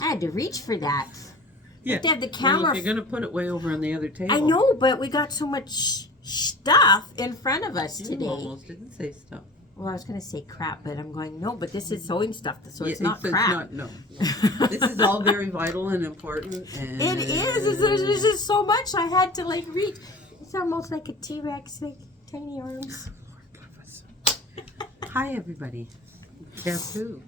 I had to reach for that. Yeah. To have the Well, camera. if you're going to put it way over on the other table. I know, but we got so much stuff in front of us You today. almost didn't say stuff. Well, I was going to say crap, but I'm going, no, but this is sewing stuff, so it's not It's crap. no. This is all very vital and important. And It is. There's just so much I had to, like, reach. It's almost like a T-Rex, like, tiny arms. Hi, everybody. Guess who?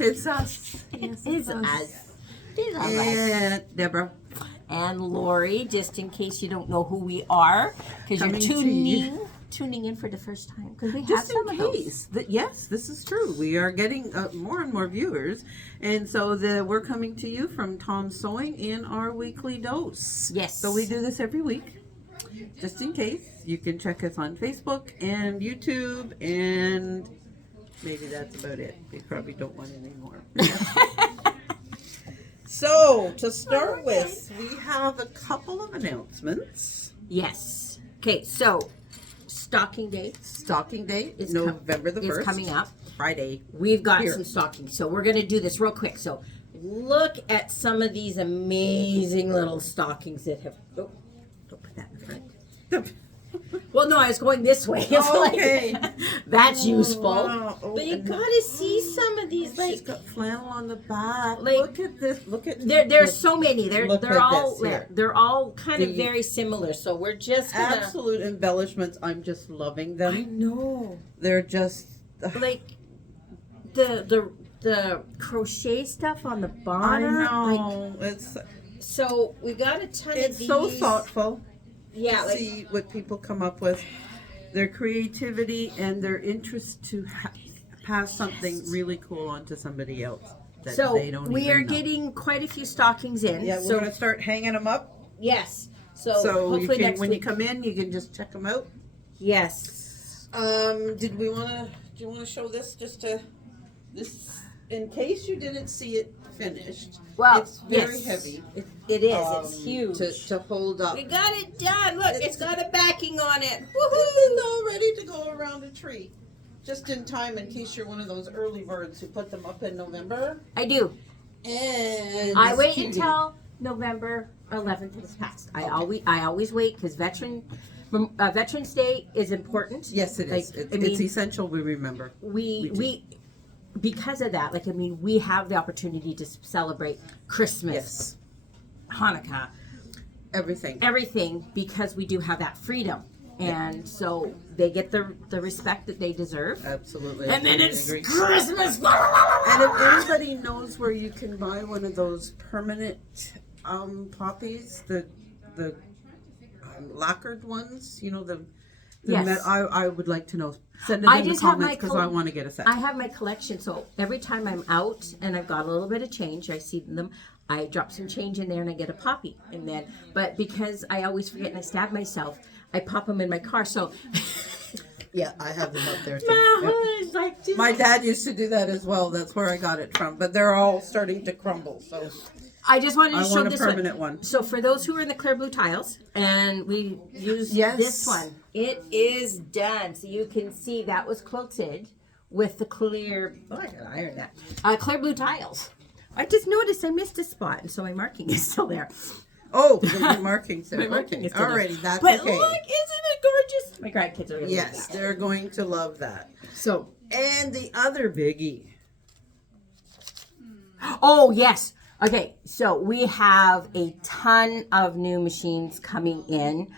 It's us. Yes, it's us. It's us. And Deborah. And Lori, just in case you don't know who we are, because you're Coming to you. tuning in for the first time, because we have Just some in of those. case. Yes, this is true. We are getting more and more viewers. And so we're coming to you from Tom's Sewing in our weekly dose. Yes. So we do this every week. Just in case. You can check us on Facebook and YouTube, and maybe that's about it. We probably don't want any more. So, to start with, we have a couple of announcements. Yes. Okay, so stocking day Stocking day is is November the 1st. is coming up. Friday. We've got Here. some stockings, so we're going to do this real quick. So look at some of these amazing little stockings that have. Oh, don't put that in front. Well, no, I was going this way. It's Okay. like, that's useful. Wow. Oh, But you and gotta see some of these. She's Like, got flannel on the back. Like- Look at this. Look at there's this. so many. Look They're at all this here. they're all kind of The very similar. So we're just gonna. absolute embellishments. I'm just loving I them. know. They're just. Like the crochet stuff on the I bottom. know. So we got a ton of It's these. so thoughtful. Yeah, to like see what people come up with, their creativity and their interest to pass something really cool on to somebody else that so they don't we even are know. getting quite a few stockings in. Yeah, we're so gonna start hanging them up. yes. So So you hopefully can, next when week. you come in, you can just check them out. Yes. Did we wanna? Do you wanna show this just to this in case you didn't see it finished? Well, it's very yes. heavy. It is. It's huge. to hold up. We got it done. Look, it's got a backing on it. It's all ready to go around a tree. Just in time, in case you're one of those early birds who put them up in November. I do. And I this wait cutie. until November 11th is passed. I always wait because Veterans Day is important. Yes, it is. Like, It's essential we remember. we because of that, we have the opportunity to celebrate Christmas, Yes. Hanukkah, everything because we do have that freedom. And so they get the respect that they deserve. Absolutely. And then I it's agree. Christmas. And if anybody knows where you can buy one of those permanent poppies, the lacquered ones, the Yes. I would like to know. Send it I in the just have comments my because I want to get a set. I have my collection, so every time I'm out and I've got a little bit of change, I see them. I drop some change in there and I get a poppy, but because I always forget and I stab myself, I pop them in my car. So Yeah, I have them up there too. my Yep. husband's like, "Dude." My dad used to do that as well. That's where I got it from. But they're all starting to crumble. So I just wanted to I show want a this permanent one. So for those who are in the clear blue tiles, and we use Yes. this one, it is done. So you can see that was quilted with the clear. Oh, I gotta iron that. Clear blue tiles. I just noticed I missed a spot, and so my marking is still there. Oh, the markings there. My marking is still there. Alrighty, that's But okay. look, isn't it gorgeous? My grandkids are gonna Yes, love that. they're going to love that. So, And the other biggie. oh yes. Okay, so we have a ton of new machines coming in.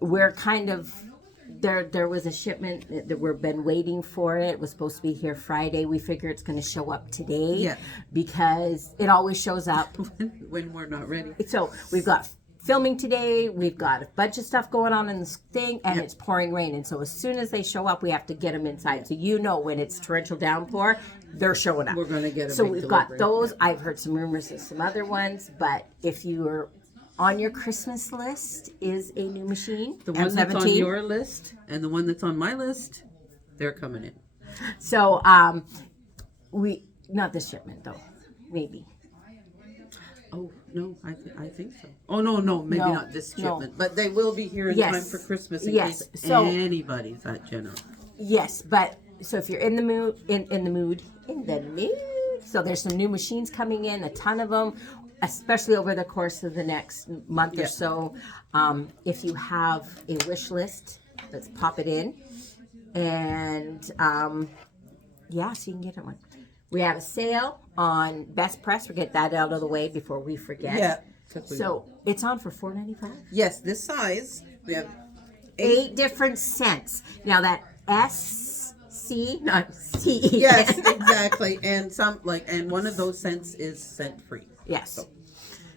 We're kind of there was a shipment that we've been waiting for it. It was supposed to be here Friday. We figure it's going to show up today. Yeah. Because it always shows up. When we're not ready. So we've got filming today. We've got a bunch of stuff going on in this thing, and Yep. it's pouring rain. And so as soon as they show up, we have to get them inside. So when it's torrential downpour, they're showing up. We're going to get a So big we've delivery. got those. I've heard some rumors of some other ones, but if you are on your Christmas list is a new machine, The one that's on M17. your list and the one that's on my list, they're coming in. So we not this shipment though, maybe. Oh, no, I think so. Oh, no, maybe No, not this no. shipment. But they will be here in Yes. time for Christmas in Yes. case So- anybody's that generous. Yes, but so if you're in the mood, So there's some new machines coming in, a ton of them, especially over the course of the next month or so. If you have a wish list, let's pop it in. And so you can get it one. We have a sale on Best Press. We'll get that out of the way before we forget. Yeah. So it's on for $4.95. Yes, this size. We have 8 different scents. Now that SC, not CE. Yes, exactly. And one of those scents is scent free. Yes.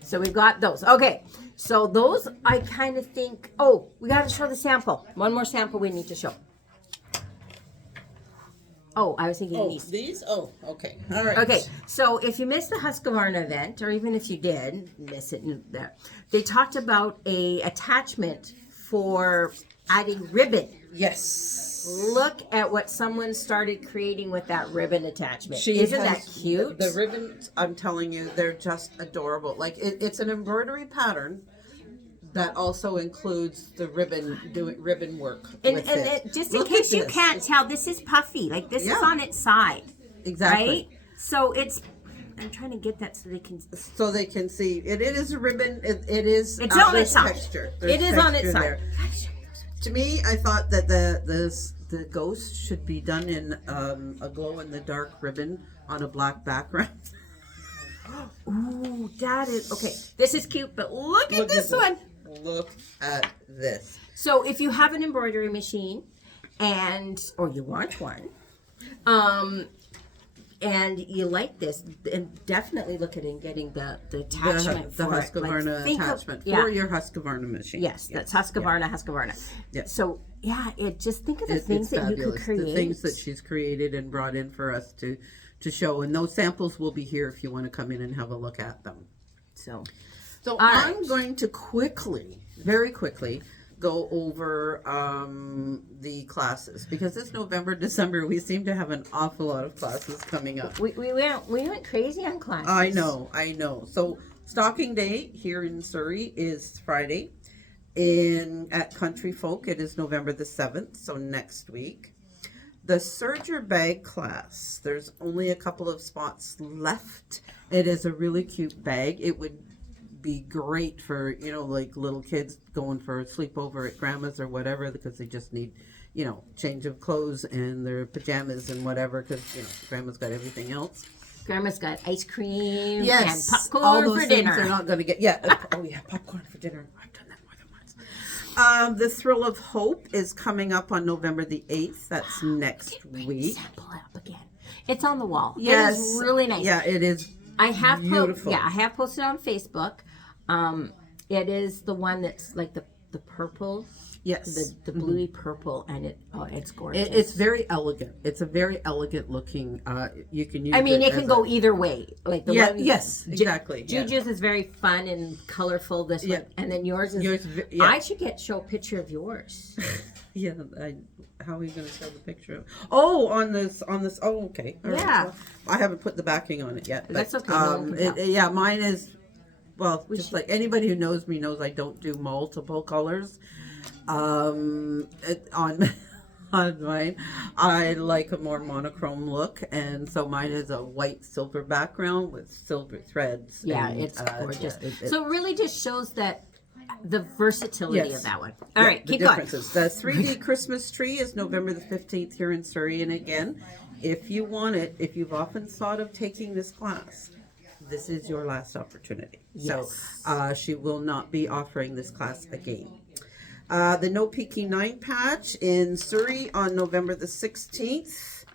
So we've got those. Okay. So those I kind of think. Oh, we got to show the sample. One more sample we need to show. Oh, I was thinking these. These? Oh, okay. All right. Okay, so if you missed the Husqvarna event, or even if you did miss it, they talked about a attachment for adding ribbon. Yes. Look at what someone started creating with that ribbon attachment. Isn't that cute? The ribbons, I'm telling you, they're just adorable. Like it's an embroidery pattern that also includes the ribbon work. And just in case you can't tell, this is puffy. Like this is on its side. Exactly. Right? So it's. I'm trying to get that so they can see. It is a ribbon. It's on its side. Texture. It is on its side. To me, I thought that the ghost should be done in a glow in the dark ribbon on a black background. Ooh, that is okay. This is cute, but look at this one. Look at this. So if you have an embroidery machine or you want one, and you like this, and definitely look at it and getting the attachment the Husqvarna attachment for your Husqvarna machine. Yes, that's Husqvarna. Yeah. So just think of the things that you could create. The things that she's created and brought in for us to show, and those samples will be here if you want to come in and have a look at them. So I'm going to very quickly, go over the classes, because this November, December, we seem to have an awful lot of classes coming up. We went crazy on classes. I know. So Stocking Day here in Surrey is Friday. At Country Folk, it is November the 7th, so next week. The Serger bag class, there's only a couple of spots left. It is a really cute bag. It would be great for, like little kids going for a sleepover at grandma's or whatever, because they just need, change of clothes and their pajamas and whatever, because, grandma's got everything else. Grandma's got ice cream and popcorn all those for things dinner. They're not going to get, popcorn for dinner. I've done that more than once. The Thrill of Hope is coming up on November the 8th. That's next week. Sample it up again. It's on the wall. Yes. It is really nice. Yeah, it is. I have beautiful. I have posted on Facebook. It is the one that's like the purple. Yes. The bluey purple, and it's gorgeous. It's very elegant. It's a very elegant looking. You can use. it can go either way. Like the one. Yes. Exactly. Juju's is very fun and colorful. This one, and then yours is. I should show a picture of yours. Yeah. How are you going to show the picture? On this. Oh, okay. All right. Well, I haven't put the backing on it yet. But, that's okay. Mine is. Well, like anybody who knows me knows I don't do multiple colors. On mine, I like a more monochrome look, and so mine is a white silver background with silver threads. Yeah, it's gorgeous. So it really just shows that the versatility of that one. All right, keep going. The 3D Christmas tree is November the 15th here in Surrey, and again, if you want it, if you've often thought of taking this class, this is your last opportunity. Yes. So she will not be offering this class again. The No Peeking 9 patch in Surrey on November the 16th.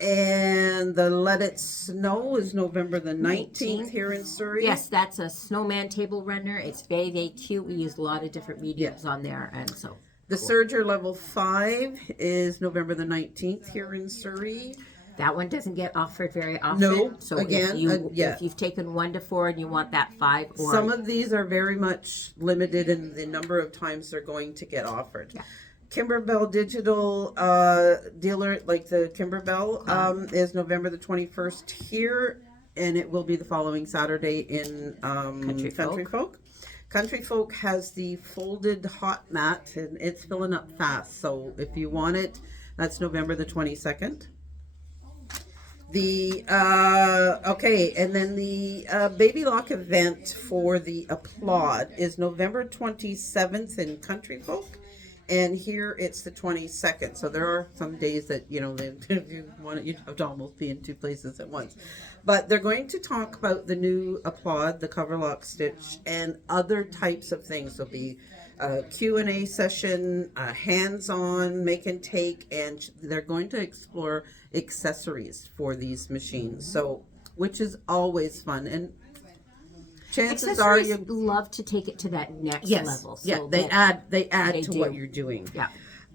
And the Let It Snow is November the 19th here in Surrey. Yes, that's a snowman table runner. It's very, very cute. We use a lot of different mediums on there. And so the Serger Level 5 is November the 19th here in Surrey. That one doesn't get offered very often. No, so again, if you've taken 1 to 4 and you want that 5, or some of these are very much limited in the number of times they're going to get offered. Yeah. Kimberbell Digital dealer, like the Kimberbell, is November the 21st here, and it will be the following Saturday in Country Folk. Country Folk has the folded hot mat, and it's filling up fast. So if you want it, that's November the 22nd. The okay, and then the Baby Lock event for the Applaud is November 27th in Country Folk, and here it's the 22nd. So there are some days that if you want it, you'd have to almost be in two places at once. But they're going to talk about the new Applaud, the cover lock stitch, and other types of things. There'll be a Q&A session, hands-on make and take, and they're going to explore accessories for these machines. So, which is always fun, and chances are Accessories you love to take it to that next yes, level. So yeah, they add they to do. what you're doing. Yeah.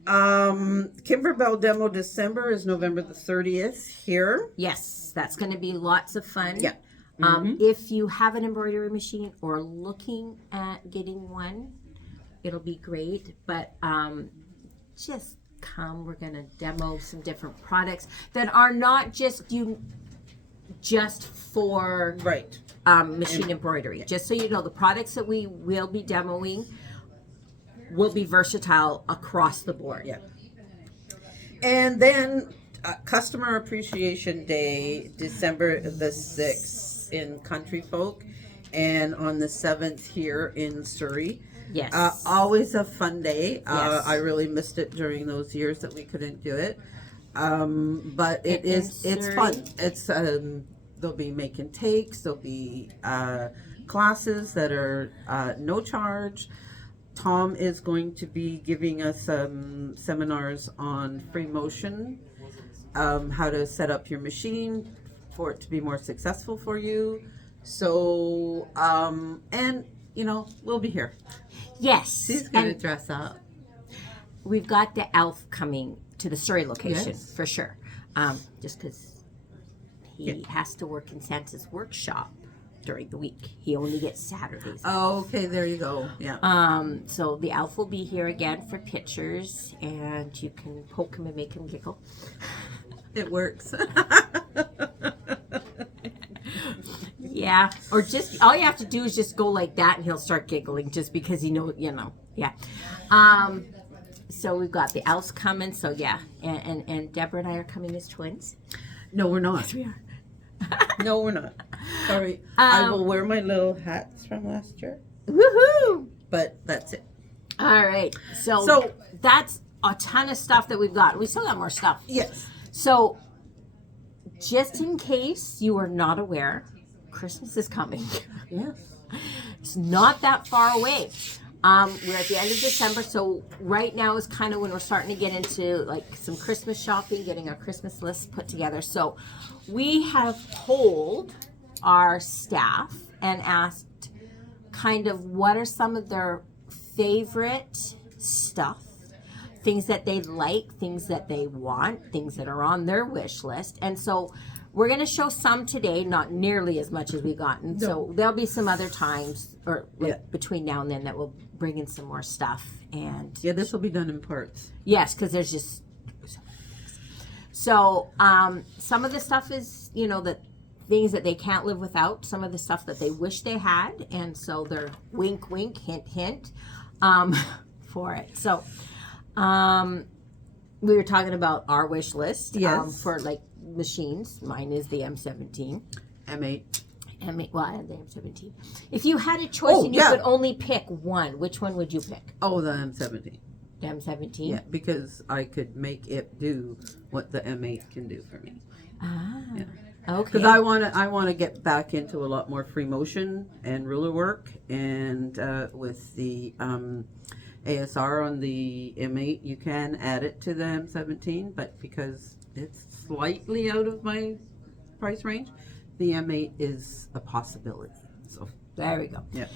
Kimberbell Demo December is November the 30th here. Yes, that's going to be lots of fun. Yeah. If you have an embroidery machine or looking at getting one, it'll be great. But just come. We're going to demo some different products that are not just for Right. machine embroidery. Just so you know, the products that we will be demoing will be versatile across the board. Yeah. And then Customer Appreciation Day, December the 6th in Country Folk, and on the 7th here in Surrey. Yes. Always a fun day. Yes. I really missed it during those years that we couldn't do it. But it's Surrey. fun. It's there'll be make and takes. There'll be classes that are no charge. Tom is going to be giving us seminars on free motion, how to set up your machine for it to be more successful for you. So, and we'll be here. Yes. She's going to And dress up. we've got the elf coming to the Surrey location Yes. for sure. Just because he has to work in Santa's workshop during the week. He only gets Saturdays. Oh, okay, there you go. Yeah. So the elf will be here again for pictures, and you can poke him and make him giggle. It works. Yeah, or just all you have to do is just go like that, and he'll start giggling just because yeah. So we've got the elves coming. So yeah, and Deborah and I are coming as twins. No, we're not. Yes, we are. No, we're not. Sorry. I will wear my little hats from last year, Woohoo! but that's it. All right, so that's a ton of stuff that we've got. We still got more stuff. Yes. So, just in case you are not aware, Christmas is coming. Yes. It's not that far away. We're at the end of December, so right now is kind of when we're starting to get into like some Christmas shopping, getting our Christmas list put together. So we have polled our staff and asked kind of what are some of their favorite stuff, things that they like, things that they want, things that are on their wish list. And so we're going to show some today, not nearly as much as we've gotten. No. So there'll be some other times or between now and then that we'll bring in some more stuff. And Yeah, this will be done in parts. yes, because there's just so some of the stuff is the things that they can't live without, some of the stuff that they wish they had, and so they're wink wink hint hint for it. So we were talking about our wish list for like machines. Mine is the M17. M8. Well, I had the M17. If you had a choice and you could only pick one, which one would you pick? Oh, the M17. The M17? Yeah, because I could make it do what the M8 can do for me. Ah, Yeah. okay. Because I want to get back into a lot more free motion and ruler work, and with the ASR on the M8, you can add it to the M17, but because it's slightly out of my price range, the M8 is a possibility. So There we go. yeah.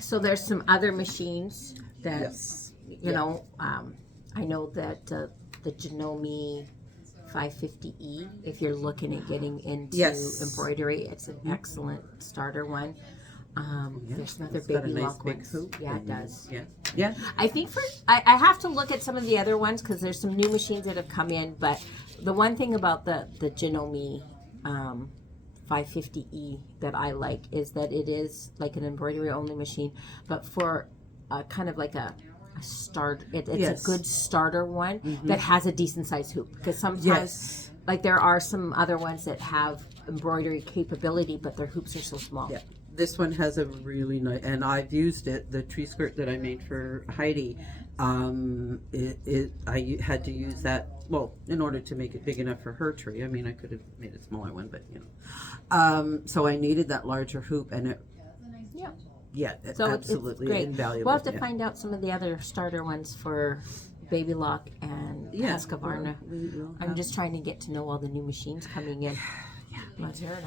So there's some other machines that Yes. I know that the Janome 550E, if you're looking at getting into Yes. embroidery, it's an excellent starter one. There's another It's got a baby nice lock big ones. hoop. Yeah, it does. Yeah. Yeah. I think I have to look at some of the other ones because there's some new machines that have come in. But the one thing about the Janome 550E that I like is that it is like an embroidery only machine, but for kind of like a start. It's Yes. a good starter one that has a decent sized hoop because sometimes Yes. like there are some other ones that have embroidery capability, but their hoops are so small. Yeah. This one has a really nice, and I've used it. The tree skirt that I made for Heidi, I had to use that. Well, in order to make it big enough for her tree. I mean, I could have made a smaller one, but you know. So I needed that larger hoop, and it. Yeah. Yeah, So absolutely it's great. invaluable. We'll have to yeah. find out some of the other starter ones for Baby Lock and Husqvarna. I'm just trying to get to know all the new machines coming in. Let's hear it.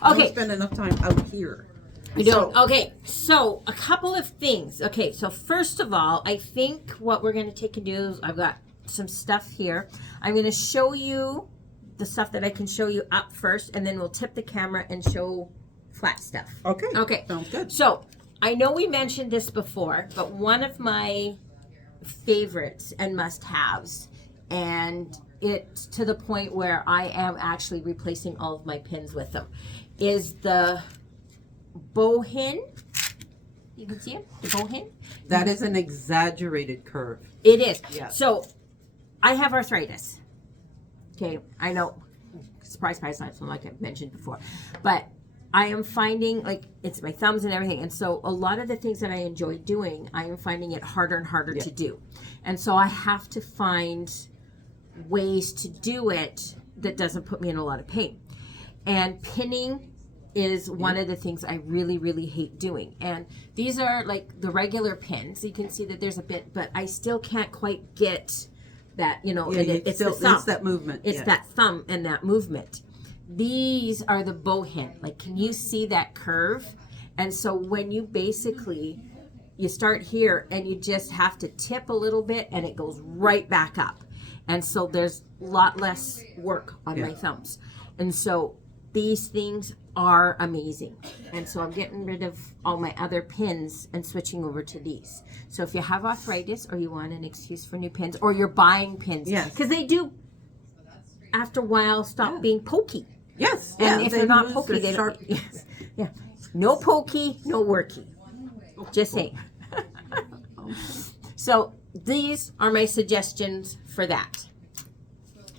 I don't Okay. spend enough time out here. We don't. Okay, so a couple of things. Okay, so first of all, I think what we're going to take and do is I've got some stuff here. I'm going to show you the stuff that I can show you up first, and then we'll tip the camera and show flat stuff. Okay. Okay. Sounds good. So I know we mentioned this before, but one of my favorites and must-haves, and it's to the point where I am actually replacing all of my pins with them, is the bohin. You can see it, the bohin. That is an exaggerated curve. It is. Yeah. So I have arthritis. Okay, I know. Surprise, like I've mentioned before, but I am finding like it's my thumbs and everything, and so a lot of the things that I enjoy doing, I am finding it harder and harder to do, and so I have to find ways to do it that doesn't put me in a lot of pain. And pinning is one of the things I really, really hate doing. And these are like the regular pins. You can see that there's a bit, but I still can't quite get that, you know, it's the thumb. It's that movement. It's that thumb and that movement. These are the bohin. Like, can you see that curve? And so when you basically, you start here and you just have to tip a little bit and it goes right back up. And so there's a lot less work on my thumbs. And so these things are amazing. And so I'm getting rid of all my other pins and switching over to these. So if you have arthritis or you want an excuse for new pins or you're buying pins, because they do, after a while, stop being pokey. Yes. And if they're not pokey, they don't. Yes. Yeah. No pokey, no worky. Just saying. So these are my suggestions for that.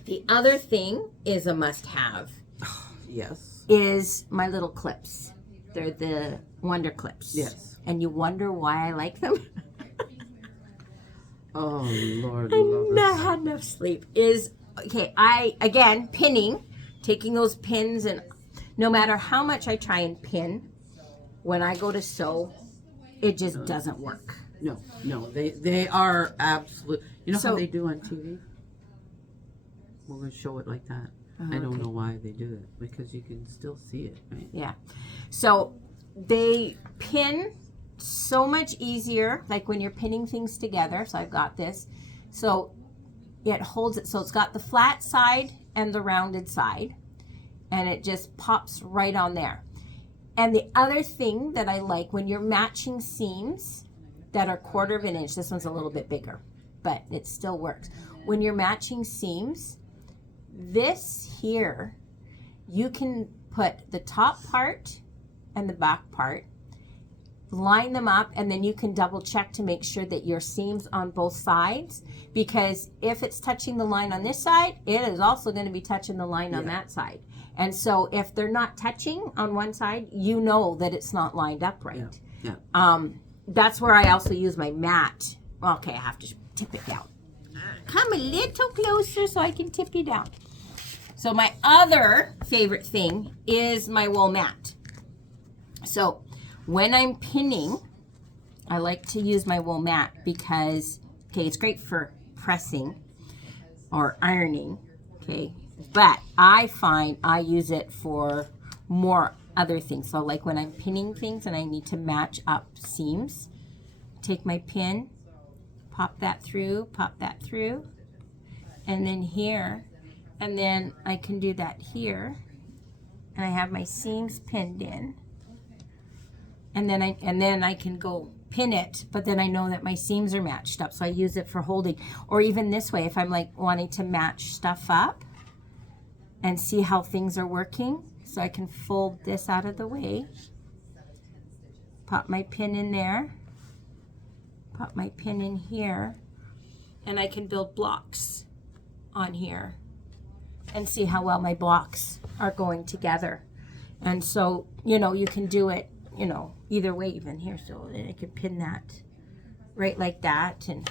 The other thing is a must-have. Yes. Is my little clips. They're the Wonder Clips. Yes. And you wonder why I like them? Oh, Lord. I not had enough sleep. Again, pinning, taking those pins, and no matter how much I try and pin, when I go to sew, it just doesn't work. No, they are absolute. You know how they do on TV? We're going to show it like that. I don't know why they do it, because you can still see it, right? Yeah. So they pin so much easier, like when you're pinning things together. So I've got this. So it holds it. So it's got the flat side and the rounded side, and it just pops right on there. And the other thing that I like, when you're matching seams that are 1/4 of an inch, this one's a little bit bigger, but it still works. When you're matching seams, this here, you can put the top part and the back part, line them up, and then you can double check to make sure that your seams on both sides, because if it's touching the line on this side, it is also going to be touching the line on that side. And so if they're not touching on one side, you know that it's not lined up right. That's where I also use my mat. Okay, I have to tip it down. Come a little closer so I can tip you down. So my other favorite thing is my wool mat. So when I'm pinning, I like to use my wool mat because, it's great for pressing or ironing, but I find I use it for more other things. So like when I'm pinning things and I need to match up seams, take my pin, pop that through, and then here, and then I can do that here, and I have my seams pinned in, and then I can go pin it, but then I know that my seams are matched up, so I use it for holding. Or even this way, if I'm like wanting to match stuff up and see how things are working, so I can fold this out of the way, pop my pin in there, pop my pin in here, and I can build blocks on here and see how well my blocks are going together. And so, you know, you can do it, you know, either way even here. So I could pin that right like that and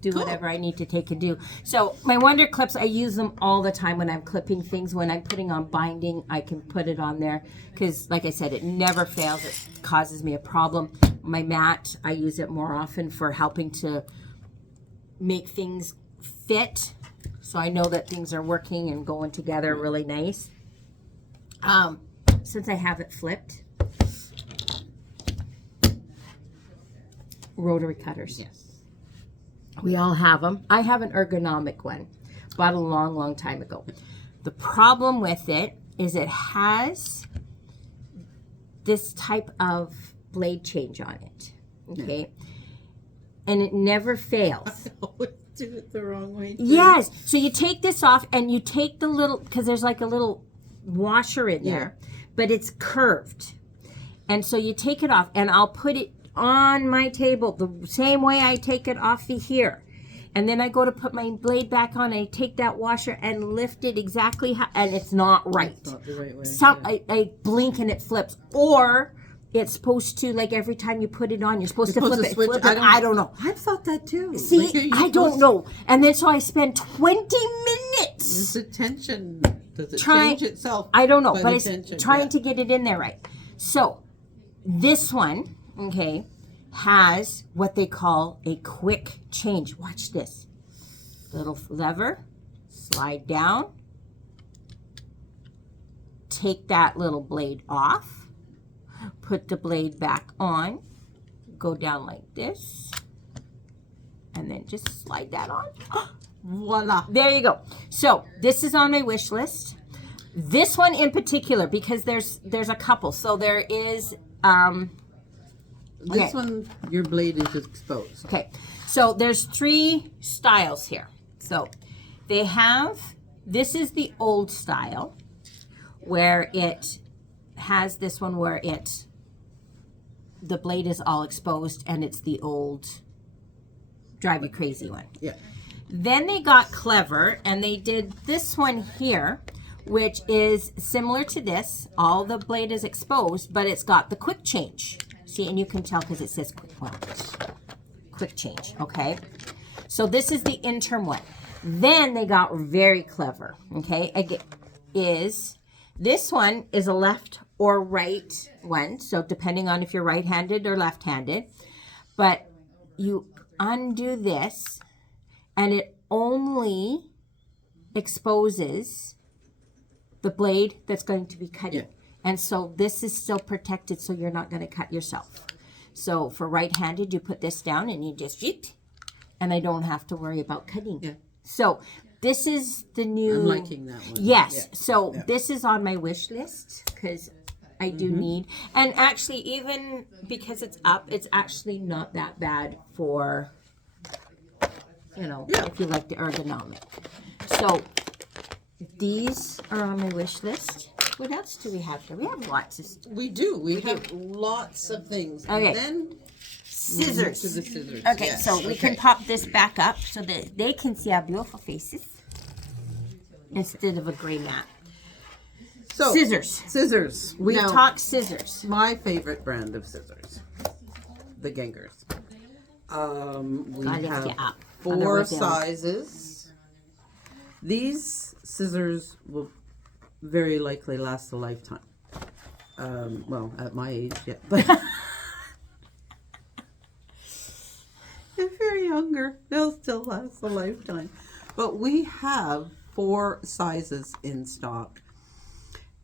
do whatever I need to take and do. So my Wonder Clips, I use them all the time when I'm clipping things. When I'm putting on binding, I can put it on there because, like I said, it never fails. It causes me a problem. My mat, I use it more often for helping to make things fit. So I know that things are working and going together really nice. Since I have it flipped, rotary cutters. Yes. We all have them. I have an ergonomic one, bought a long, long time ago. The problem with it is it has this type of blade change on it, okay? And it never fails. I always do it the wrong way. Too. Yes. So you take this off and you take the little, because there's like a little washer in there, but it's curved. And so you take it off, and I'll put it on my table the same way I take it off of here. And then I go to put my blade back on, I take that washer and lift it exactly how, and it's not right. It's not the right way. Some, I blink and it flips. Or it's supposed to, like every time you put it on, you're supposed to flip it. Flip it. I don't know. I've thought that too. See, I don't know. And then so I spend 20 minutes. Is the tension, does it change itself? I don't know, but it's trying to get it in there right. So this one, okay, has what they call a quick change. Watch this. Little lever, slide down, take that little blade off, put the blade back on, go down like this, and then just slide that on. Voila. There you go. So this is on my wish list. This one in particular, because there's a couple. So there is this one, your blade is exposed. Okay, so there's 3 styles here. So they have, this is the old style, where it has this one where the blade is all exposed, and it's the old drive you crazy one. Yeah. Then they got clever, and they did this one here, which is similar to this. All the blade is exposed, but it's got the quick change. See, and you can tell because it says quick change, okay? So this is the interim one. Then they got very clever, okay? This one is a left or right one, so depending on if you're right-handed or left-handed. But you undo this, and it only exposes the blade that's going to be cutting. Yeah. And so this is still protected, so you're not going to cut yourself. So for right-handed, you put this down and you just and I don't have to worry about cutting. Yeah. So this is the new. I'm liking that one. Yes. Yeah. So this is on my wish list because I do need. And actually, even because it's up, it's actually not that bad for, if you like the ergonomic. So these are on my wish list. What else do we have here? We have lots of. We do. We have lots of things. Okay. And then Scissors. to the scissors. Okay, yes. so we can pop this back up so that they can see our beautiful faces instead of a gray mat. So, Scissors. Scissors. We Now, talk scissors. my favorite brand of scissors, the Gengers. We Gotta lift have you up. 4 Otherwise they'll- sizes. These scissors will very likely last a lifetime. Well, at my age, yeah. But if you're younger, they'll still last a lifetime. But we have 4 sizes in stock.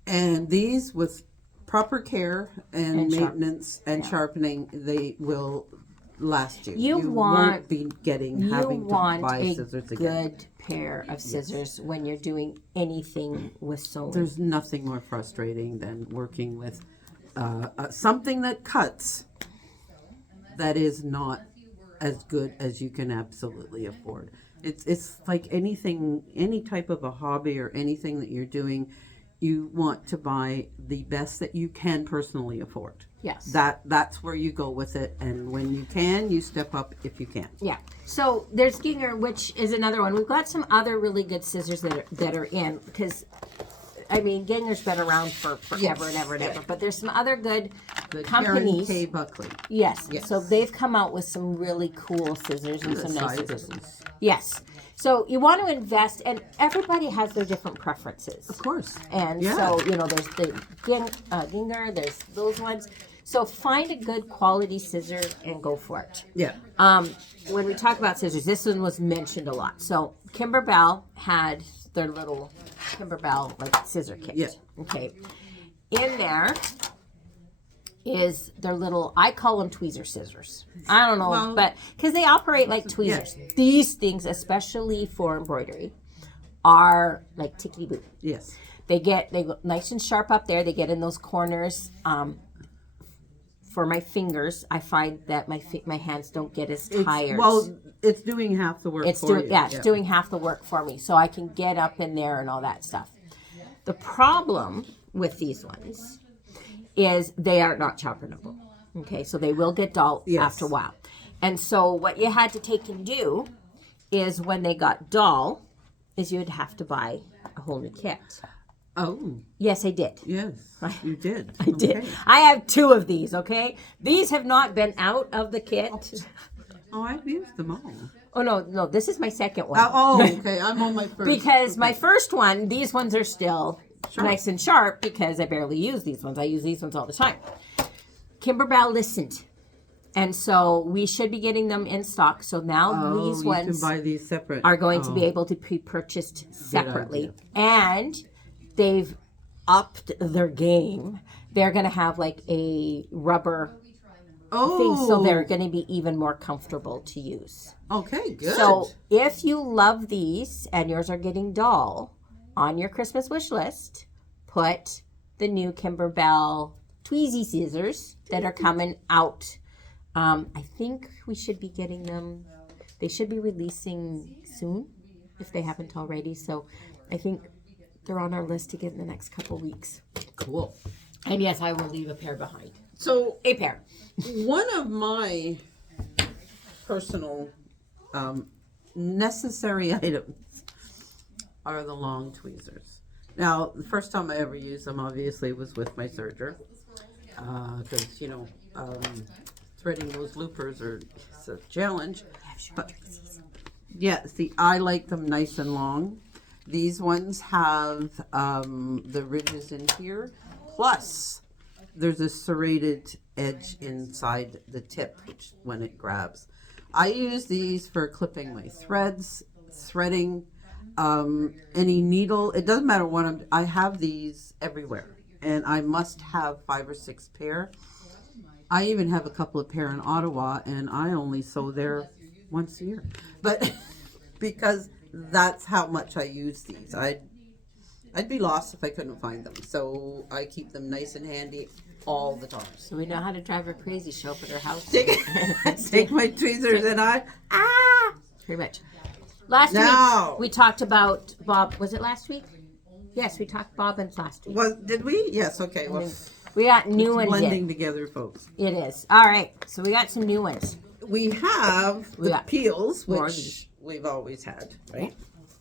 And these, with proper care and maintenance and sharpening, they will last you. You won't be having to buy scissors again. Good pair of scissors when you're doing anything with sewing. There's nothing more frustrating than working with something that cuts that is not as good as you can absolutely afford. It's like anything, any type of a hobby or anything that you're doing, you want to buy the best that you can personally afford. Yes. That's where you go with it, and when you can, you step up if you can. Yeah. So there's Ginger, which is another one. We've got some other really good scissors that are in, because I mean, Ginger's been around for forever and ever and ever. But there's some other good companies. Karen K. Buckley. Yes. Yes. So they've come out with some really cool scissors and some nice scissors. Sizes. Yes. So you want to invest, and everybody has their different preferences. Of course. And so, there's the Ginger, there's those ones. So find a good quality scissor and go for it. Yeah. When we talk about scissors, this one was mentioned a lot. So Kimberbell had their little Kimberbell like scissor kit. Yeah. Okay. In there is their little, I call them tweezer scissors. I don't know, but because they operate like tweezers. Yeah. These things, especially for embroidery, are like tickety boo. Yes. They go nice and sharp up there. They get in those corners. For my fingers, I find that my hands don't get as tired. It's doing half the work for you. It's doing half the work for me, so I can get up in there and all that stuff. The problem with these ones is they are not sharpenable. Okay, so they will get dull after a while. And so what you had to take and do is when they got dull, is you'd have to buy a whole new kit. Oh. Yes, I did. Yes, you did. I did. I have 2 of these, okay? These have not been out of the kit. Oh, I've used them all. Oh, no, this is my second one. Okay, I'm on my first. Because my first one, these ones are still nice and sharp because I barely use these ones. I use these ones all the time. Kimberbell listened. And so we should be getting them in stock. So now these ones you can buy these separate. Are going to be able to be purchased separately. And they've upped their game. They're going to have like a rubber thing, so they're going to be even more comfortable to use. Okay, good. So if you love these and yours are getting dull, on your Christmas wish list, put the new Kimberbell Tweezy scissors that are coming out. I think we should be getting them. They should be releasing soon, if they haven't already. So I think they're on our list to get in the next couple weeks. Cool. And yes, I will leave a pair behind. So a pair. One of my personal necessary items are the long tweezers. Now, the first time I ever used them, obviously, was with my serger. Because, threading those loopers is a challenge. But, yeah, see, I like them nice and long. These ones have the ridges in here, plus there's a serrated edge inside the tip when it grabs. I use these for clipping my threads, threading, any needle. It doesn't matter what I have these everywhere, and I must have 5 or 6 pair. I even have a couple of pair in Ottawa, and I only sew there once a year. But because that's how much I use these. I'd be lost if I couldn't find them. So I keep them nice and handy all the time. So we know how to drive her crazy. Show up at her house. Take my tweezers and pretty much. Last week we talked about Bob. Was it last week? Yes, we talked bobbins last week. Did we? Yes. Okay. Well, we got new ones. Blending together, folks. It is. All right. So we got some new ones. We have the peels, which we've always had, right?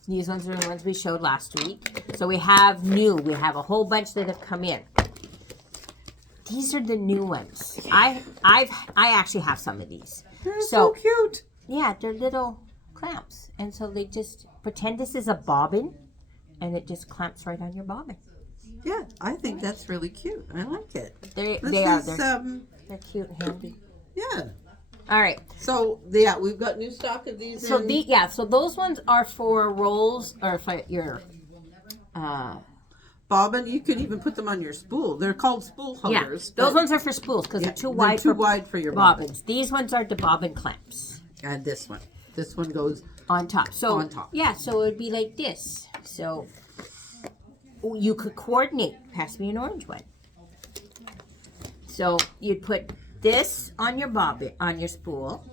These ones are the ones we showed last week. So we have new. We have a whole bunch that have come in. These are the new ones. I actually have some of these. They're so cute. Yeah, they're little clamps, and so they just pretend this is a bobbin, and it just clamps right on your bobbin. Yeah, I think that's really cute. I like it. They're cute and handy. Yeah. All right. So we've got new stock of these. So so those ones are for rolls or for your bobbin. You could even put them on your spool. They're called spool holders. Yeah, those ones are for spools because they're too wide. Too wide for your bobbins. These ones are the bobbin clamps. And this one goes on top. So on top. Yeah, so it would be like this. So you could coordinate. Pass me an orange one. So you'd put this on your bobbin, on your spool.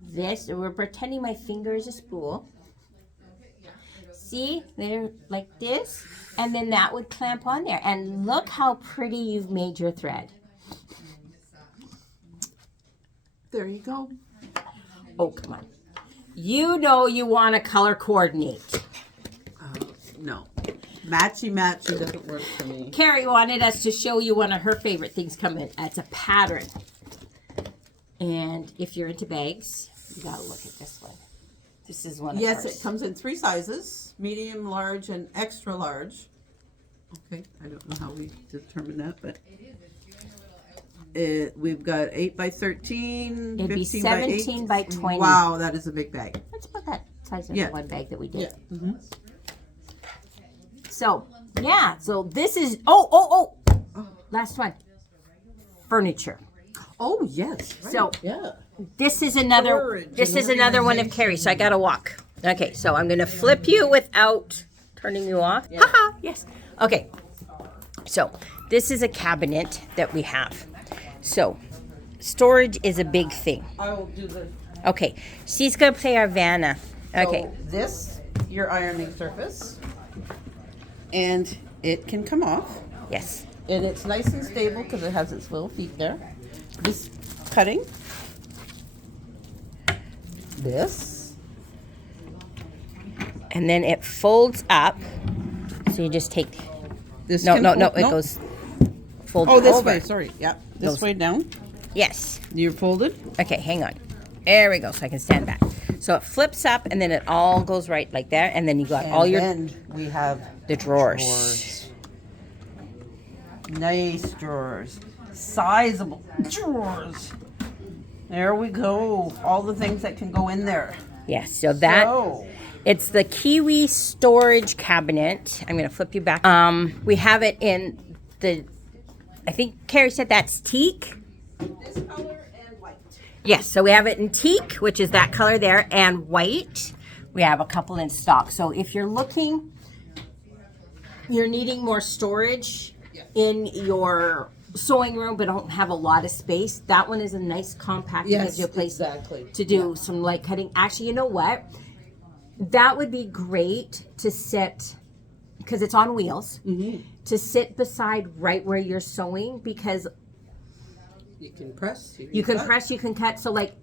This, we're pretending my finger is a spool. See, they're like this, and then that would clamp on there. And look how pretty you've made your thread. There you go. Oh, come on. You know you want to color coordinate. No. Matchy doesn't work for me. Carrie wanted us to show you one of her favorite things coming. It's a pattern. And if you're into bags, you got to look at this one. This is one of Yes, hers. it comes in 3 sizes, medium, large, and extra large. Okay, I don't know how we determine that, but we've got 8 by 13, It'd be 15 17 by 20. Wow, that is a big bag. That's about that size of Yeah. the one bag that we did. Yeah. Mm-hmm. So, yeah. So this is, oh. Last one. Furniture. Oh, yes. Right. So, yeah. This is another one of Carrie's, so I gotta walk. Okay, so I'm gonna flip you without turning you off. Yeah. Haha, yes. Okay. So this is a cabinet that we have. So storage is a big thing. I will do the. Okay. She's gonna play our Vanna. Okay. So this, your ironing surface, and it can come off. Yes. And it's nice and stable because it has its little feet there. This cutting. This. And then it folds up. So you just take This No, can no, fold- no, it goes fold Oh, this over. way. Sorry. Yeah. This Goes- way down. Yes. You're folded. Okay, hang on. There we go, so I can stand back. So it flips up and then it all goes right like that, and then you got all your And we have the drawers. Nice drawers. Sizable drawers. There we go. All the things that can go in there. Yes, so that So, it's the Kiwi storage cabinet. I'm gonna flip you back. We have it in the, I think Carrie said that's teak. this color and white. Yes, so we have it in teak, which is that color there, and white. We have a couple in stock. So if you're looking, you're needing more storage in your sewing room, but don't have a lot of space, that one is a nice compact. Yes, gives you a place exactly. to do some light cutting. Actually, you know what? That would be great to sit, because it's on wheels, to sit beside right where you're sewing, because You can press. you can press, you can cut. So like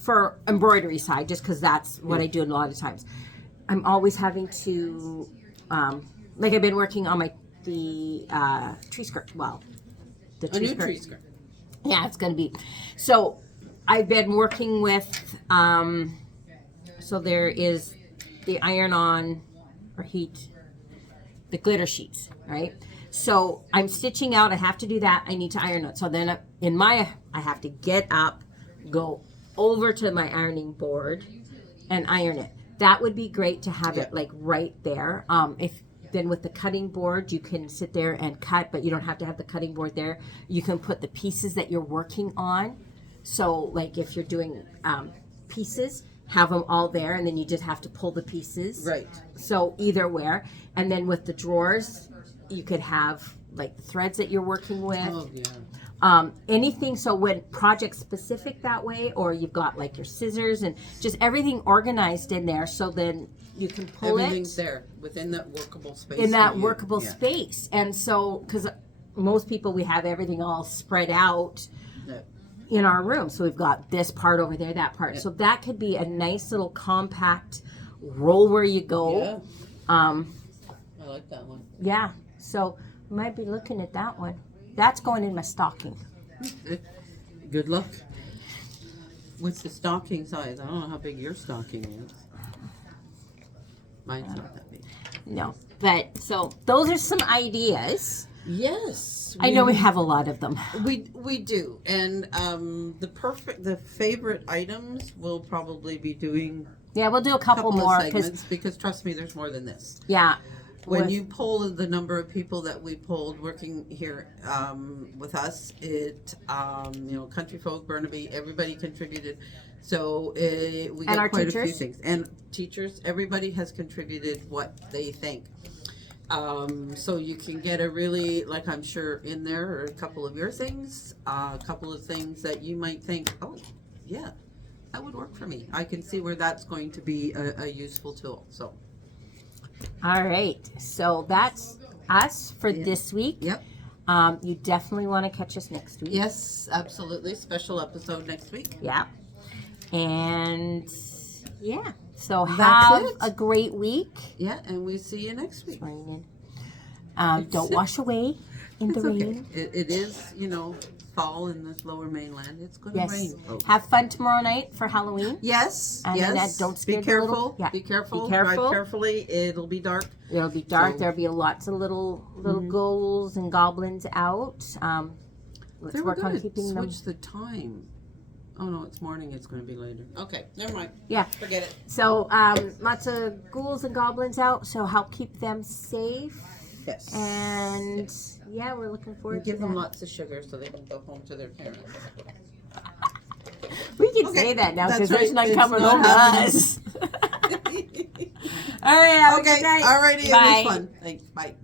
for embroidery side, just because that's what I do a lot of times, I'm always having to, like I've been working on the tree skirt. Well, the A new tree skirt. Yeah, it's going to be. So I've been working with, so there is the iron-on or heat, the glitter sheets, right? So I'm stitching out. I have to do that. I need to iron it. So then I have to get up, go over to my ironing board and iron it. That would be great to have it like right there. Then with the cutting board, you can sit there and cut, but you don't have to have the cutting board there. You can put the pieces that you're working on. So like if you're doing pieces, have them all there, and then you just have to pull the pieces. Right. So either where. And then with the drawers, you could have like threads that you're working with. Oh, yeah. Anything, so when project specific that way, or you've got like your scissors and just everything organized in there, so then you can pull Everything's it there within that workable space. in that for you. workable Yeah. space. And so, because most people, we have everything all spread out Yeah. in our room. So we've got this part over there, that part. Yeah. So that could be a nice little compact roll where you go. Yeah. I like that one. Yeah. So might be looking at that one. That's going in my stocking. Good luck. What's the stocking size? I don't know how big your stocking is. Mine's not that big. No. But so those are some ideas. Yes. I know we have a lot of them. We do. And the favorite items we'll probably be doing Yeah, we'll do a couple couple more of segments because trust me, there's more than this. yeah. When with- you poll the number of people that we polled working here with us, Country Folk, Burnaby, everybody contributed. So we got our quite a few teachers? things. And teachers, everybody has contributed what they think. So you can get a really, like I'm sure in there are a couple of your things, a couple of things that you might think, oh, yeah, that would work for me. I can see where that's going to be a useful tool. So All right. So that's us for this week. Yep. You definitely want to catch us next week. Yes, absolutely. Special episode next week. Yeah. And yeah. So That's have it. a great week. Yeah, and we see you next week. It's raining. Don't wash away in the It's okay. rain. It is, fall in this lower mainland. It's going to Yes. rain. folks. Have fun tomorrow night for Halloween. Yes, And yes. don't scare be the careful. little- yeah. Be careful. Be careful. Drive carefully. It'll be dark. It'll be dark. So- There'll be lots of little ghouls and goblins out. Let's They were work on going to keeping them. switch the time. Oh no, it's morning. It's going to be later. Okay, never mind. Yeah. Forget it. So lots of ghouls and goblins out. So help keep them safe. Yes. And yeah, we're looking forward to Give them that. lots of sugar so they can go home to their parents. We can Okay, say that now that's because there's right. none It's coming not home to happening. us. All right. Have a Okay, good night. alrighty, it Bye. was fun. Thanks, bye.